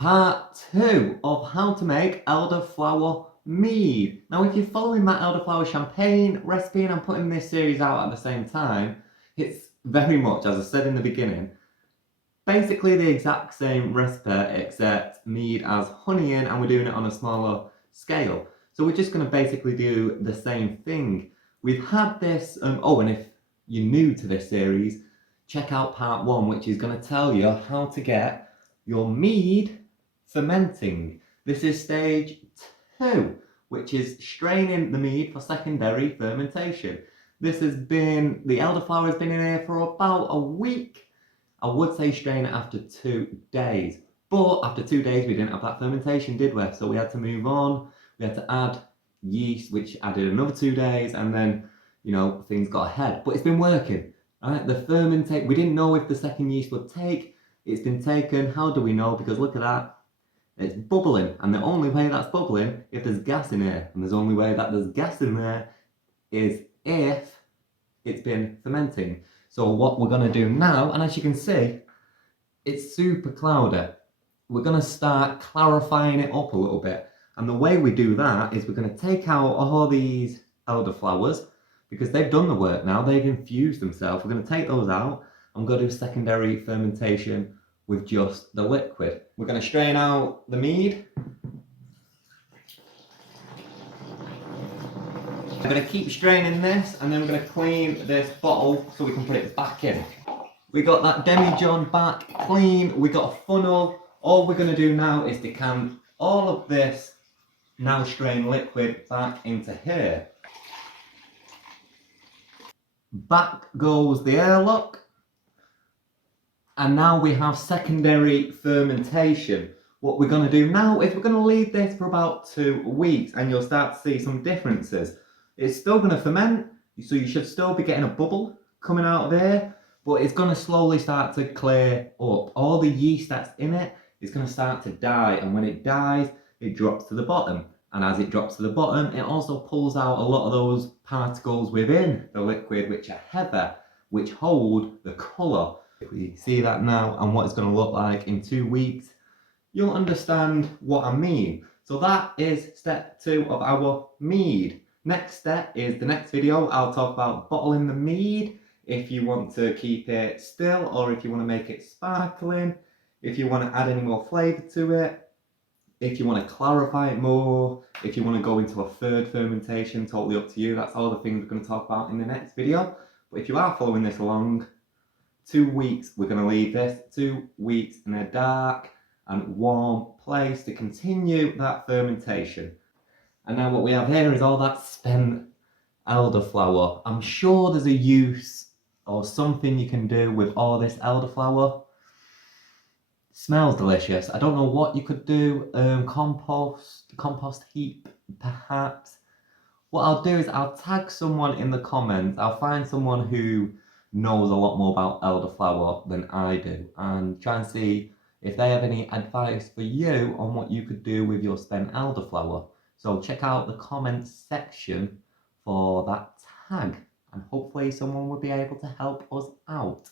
Part 2 of how to make elderflower mead. Now, if you're following my elderflower champagne recipe and I'm putting this series out at the same time, it's very much, as I said in the beginning, basically the exact same recipe except mead as honey in, and we're doing it on a smaller scale. So we're just going to basically do the same thing. We've had this, and if you're new to this series, check out part 1, which is going to tell you how to get your mead fermenting. This is stage 2, which is straining the mead for secondary fermentation. The elderflower has been in here for about a week. I would say strain it after 2 days, but after 2 days we didn't have that fermentation, did we? So we had to move on. We had to add yeast, which added another 2 days, and then, things got ahead. But it's been working, right? We didn't know if the second yeast would take. It's been taken. How do we know? Because look at that. It's bubbling, and the only way that's bubbling if there's gas in here, and the only way that there's gas in there is if it's been fermenting. So what we're going to do now, and as you can see, it's super cloudy. We're going to start clarifying it up a little bit. And the way we do that is we're going to take out all these elderflowers, because they've done the work now, they've infused themselves. We're going to take those out and go do secondary fermentation with just the liquid. We're going to strain out the mead. I'm going to keep straining this, and then we're going to clean this bottle so we can put it back in. We got that demijohn back clean. We got a funnel. All we're going to do now is decant all of this now strained liquid back into here. Back goes the airlock. And now we have secondary fermentation. What we're going to do now is we're going to leave this for about 2 weeks, and you'll start to see some differences. It's still going to ferment, so you should still be getting a bubble coming out of here, but it's going to slowly start to clear up. All the yeast that's in it is going to start to die, and when it dies, it drops to the bottom. And as it drops to the bottom, it also pulls out a lot of those particles within the liquid, which are heather, which hold the colour. If we see that now and what it's going to look like in 2 weeks, you'll understand what I mean. So that is step 2 of our mead. Next step is the next video. I'll talk about bottling the mead, if you want to keep it still or if you want to make it sparkling, if you want to add any more flavour to it, if you want to clarify it more, if you want to go into a third fermentation, totally up to you. That's all the things we're going to talk about in the next video. But if you are following this along, 2 weeks, we're going to leave this 2 weeks in a dark and warm place to continue that fermentation. And now what we have here is all that spent elderflower. I'm sure there's a use or something you can do with all this elderflower. Smells delicious. I don't know what you could do. Compost heap, perhaps. What I'll do is I'll tag someone in the comments. I'll find someone who knows a lot more about elderflower than I do, and try and see if they have any advice for you on what you could do with your spent elderflower. So check out the comments section for that tag, and hopefully someone will be able to help us out.